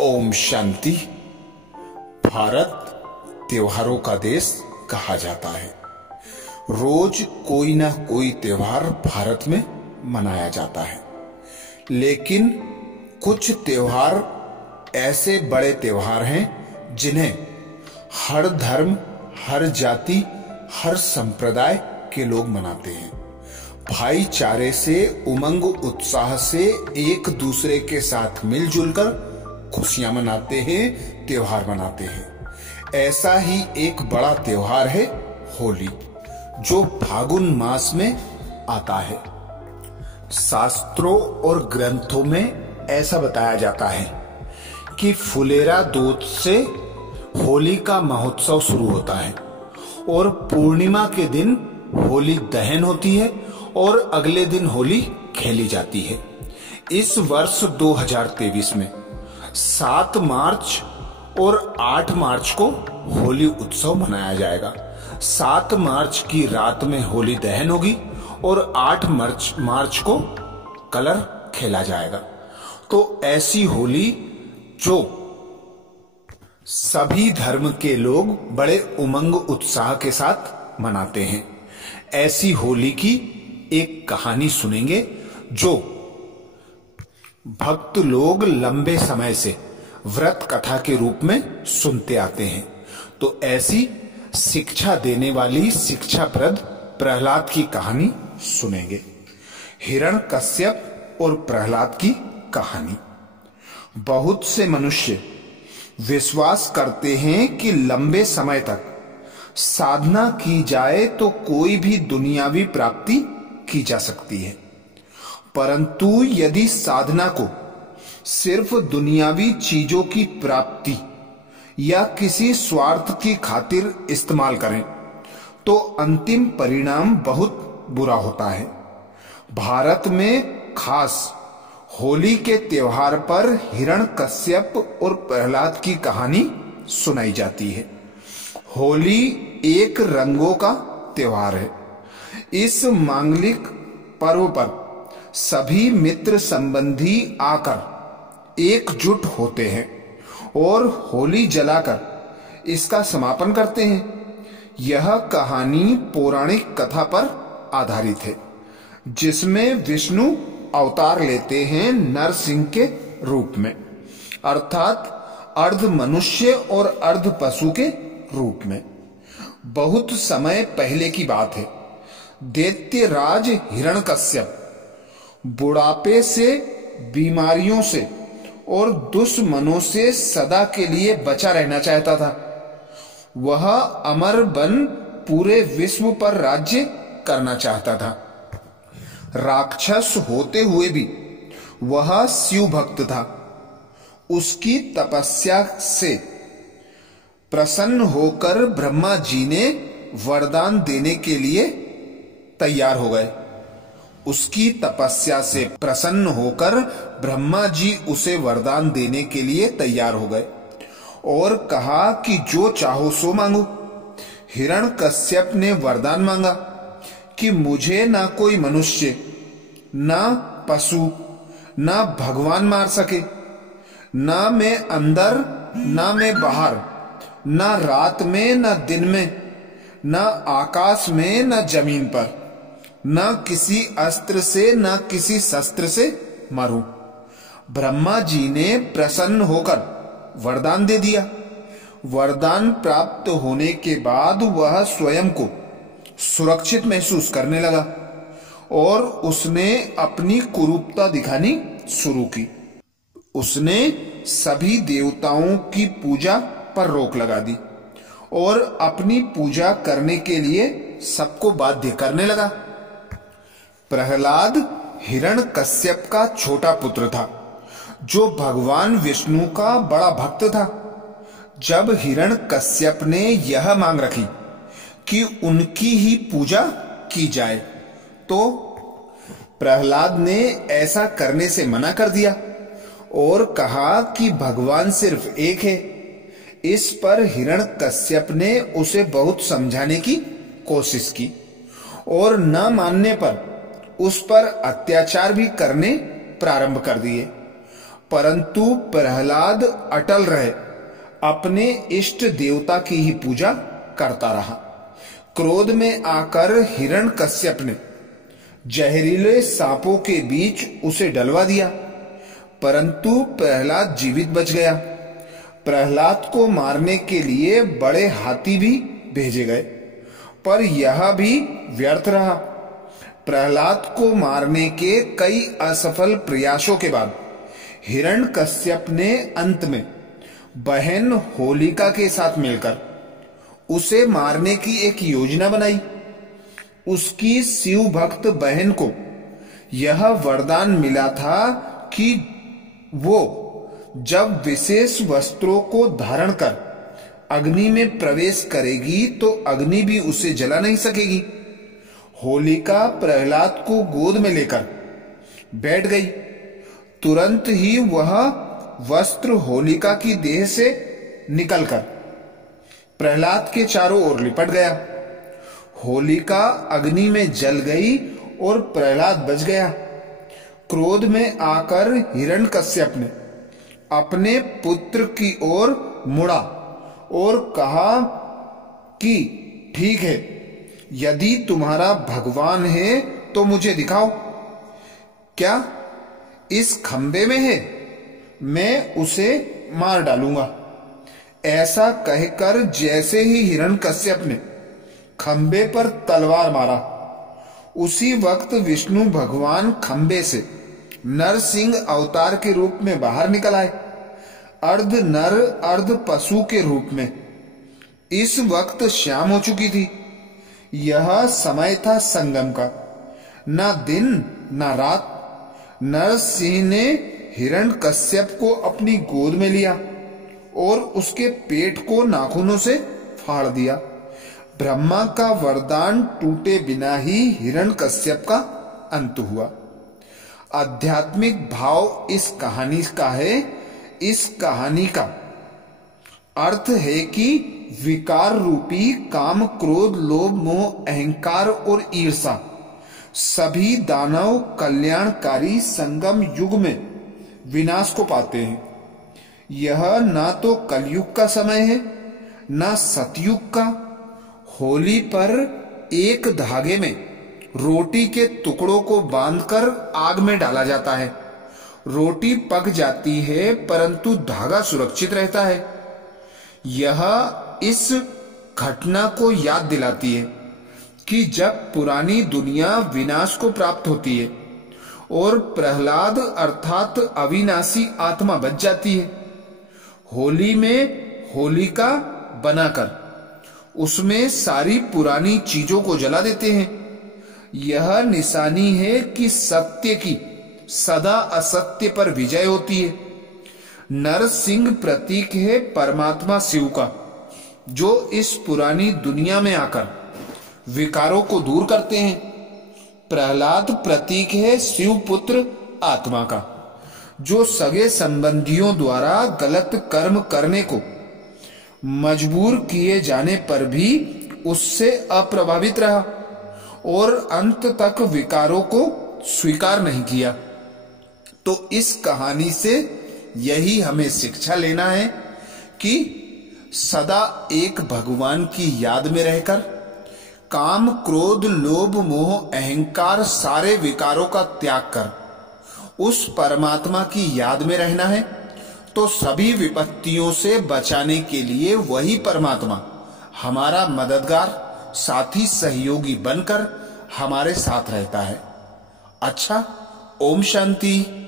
ओम शांति। भारत त्योहारों का देश कहा जाता है। रोज कोई ना कोई त्योहार भारत में मनाया जाता है, लेकिन कुछ त्योहार ऐसे बड़े त्योहार हैं जिन्हें हर धर्म, हर जाति, हर संप्रदाय के लोग मनाते हैं। भाईचारे से, उमंग उत्साह से एक दूसरे के साथ मिलजुल कर खुशियां मनाते हैं, त्योहार मनाते हैं। ऐसा ही एक बड़ा त्योहार है होली, जो फागुन मास में आता है। शास्त्रों और ग्रंथों में ऐसा बताया जाता है कि फुलेरा दूध से होली का महोत्सव शुरू होता है और पूर्णिमा के दिन होली दहन होती है और अगले दिन होली खेली जाती है। इस वर्ष 2023 में 7 मार्च और 8 मार्च को होली उत्सव मनाया जाएगा। 7 मार्च की रात में होली दहन होगी और 8 मार्च को कलर खेला जाएगा। तो ऐसी होली जो सभी धर्म के लोग बड़े उमंग उत्साह के साथ मनाते हैं, ऐसी होली की एक कहानी सुनेंगे जो भक्त लोग लंबे समय से व्रत कथा के रूप में सुनते आते हैं। तो ऐसी शिक्षा देने वाली शिक्षाप्रद प्रहलाद की कहानी सुनेंगे। हिरण्यकश्यप और प्रहलाद की कहानी। बहुत से मनुष्य विश्वास करते हैं कि लंबे समय तक साधना की जाए तो कोई भी दुनियावी प्राप्ति की जा सकती है, परंतु यदि साधना को सिर्फ दुनियावी चीजों की प्राप्ति या किसी स्वार्थ की खातिर इस्तेमाल करें तो अंतिम परिणाम बहुत बुरा होता है। भारत में खास होली के त्योहार पर हिरण्यकश्यप और प्रहलाद की कहानी सुनाई जाती है। होली एक रंगों का त्योहार है। इस मांगलिक पर्व पर सभी मित्र संबंधी आकर एकजुट होते हैं और होली जलाकर इसका समापन करते हैं। यह कहानी पौराणिक कथा पर आधारित है, जिसमें विष्णु अवतार लेते हैं नरसिंह के रूप में, अर्थात अर्ध मनुष्य और अर्ध पशु के रूप में। बहुत समय पहले की बात है। दैत्यराज हिरण्यकश्यप बुढ़ापे से, बीमारियों से और दुश्मनों से सदा के लिए बचा रहना चाहता था। वह अमर बन पूरे विश्व पर राज्य करना चाहता था। राक्षस होते हुए भी वह शिव भक्त था। उसकी तपस्या से प्रसन्न होकर ब्रह्मा जी ने वरदान देने के लिए तैयार हो गए। उसकी तपस्या से प्रसन्न होकर ब्रह्मा जी उसे वरदान देने के लिए तैयार हो गए और कहा कि जो चाहो सो मांगो। हिरण्यकश्यप ने वरदान मांगा कि मुझे ना कोई मनुष्य, ना पशु, ना भगवान मार सके, ना मैं अंदर, ना मैं बाहर, ना रात में, ना दिन में, ना आकाश में, ना जमीन पर, ना किसी अस्त्र से, ना किसी शस्त्र से मरूं। ब्रह्मा जी ने प्रसन्न होकर वरदान दे दिया। वरदान प्राप्त होने के बाद वह स्वयं को सुरक्षित महसूस करने लगा और उसने अपनी कुरूपता दिखानी शुरू की। उसने सभी देवताओं की पूजा पर रोक लगा दी और अपनी पूजा करने के लिए सबको बाध्य करने लगा। प्रहलाद हिरण्यकश्यप का छोटा पुत्र था, जो भगवान विष्णु का बड़ा भक्त था। जब हिरण्यकश्यप ने यह मांग रखी कि उनकी ही पूजा की जाए, तो प्रहलाद ने ऐसा करने से मना कर दिया और कहा कि भगवान सिर्फ एक है। इस पर हिरण्यकश्यप ने उसे बहुत समझाने की कोशिश की और न मानने पर उस पर अत्याचार भी करने प्रारंभ कर दिए। परंतु प्रहलाद अटल रहे, अपने इष्ट देवता की ही पूजा करता रहा। क्रोध में आकर हिरण्यकश्यप ने जहरीले सांपों के बीच उसे डलवा दिया, परंतु प्रहलाद जीवित बच गया। प्रहलाद को मारने के लिए बड़े हाथी भी भेजे गए, पर यह भी व्यर्थ रहा। प्रहलाद को मारने के कई असफल प्रयासों के बाद हिरण्यकश्यप ने अंत में बहन होलिका के साथ मिलकर उसे मारने की एक योजना बनाई। उसकी शिव भक्त बहन को यह वरदान मिला था कि वो जब विशेष वस्त्रों को धारण कर अग्नि में प्रवेश करेगी तो अग्नि भी उसे जला नहीं सकेगी। होलिका प्रहलाद को गोद में लेकर बैठ गई। तुरंत ही वह वस्त्र होलिका की देह से निकलकर प्रहलाद के चारों ओर लिपट गया। होलिका अग्नि में जल गई और प्रहलाद बच गया। क्रोध में आकर हिरण्यकश्यप ने अपने पुत्र की ओर मुड़ा और कहा कि ठीक है, यदि तुम्हारा भगवान है तो मुझे दिखाओ, क्या इस खंबे में है? मैं उसे मार डालूंगा। ऐसा कहकर जैसे ही हिरण्यकश्यप ने खंबे पर तलवार मारा, उसी वक्त विष्णु भगवान खंबे से नरसिंह अवतार के रूप में बाहर निकल आए, अर्ध नर अर्ध पशु के रूप में। इस वक्त शाम हो चुकी थी। यह समय था संगम का, ना दिन ना रात। नरसिंह ने हिरण्यकश्यप को अपनी गोद में लिया और उसके पेट को नाखूनों से फाड़ दिया। ब्रह्मा का वरदान टूटे बिना ही हिरण्यकश्यप का अंत हुआ। आध्यात्मिक भाव इस कहानी का है। इस कहानी का अर्थ है कि विकार रूपी काम, क्रोध, लोभ, मोह, अहंकार और ईर्षा सभी दानव कल्याणकारी संगम युग में विनाश को पाते हैं। यह ना तो कलयुग का समय है ना सतयुग का। होली पर एक धागे में रोटी के टुकड़ों को बांधकर आग में डाला जाता है। रोटी पक जाती है परंतु धागा सुरक्षित रहता है। यह इस घटना को याद दिलाती है कि जब पुरानी दुनिया विनाश को प्राप्त होती है और प्रहलाद अर्थात अविनाशी आत्मा बच जाती है, होली में होलिका बनाकर उसमें सारी पुरानी चीजों को जला देते हैं। यह निशानी है कि सत्य की सदा असत्य पर विजय होती है। नरसिंह प्रतीक है परमात्मा शिव का, जो इस पुरानी दुनिया में आकर विकारों को दूर करते हैं। प्रहलाद प्रतीक है शिव पुत्र आत्मा का, जो सगे संबंधियों द्वारा गलत कर्म करने को मजबूर किए जाने पर भी उससे अप्रभावित रहा और अंत तक विकारों को स्वीकार नहीं किया। तो इस कहानी से यही हमें शिक्षा लेना है कि सदा एक भगवान की याद में रहकर काम, क्रोध, लोभ, मोह, अहंकार सारे विकारों का त्याग कर उस परमात्मा की याद में रहना है। तो सभी विपत्तियों से बचाने के लिए वही परमात्मा हमारा मददगार, साथी, सहयोगी बनकर हमारे साथ रहता है। अच्छा, ओम शांति।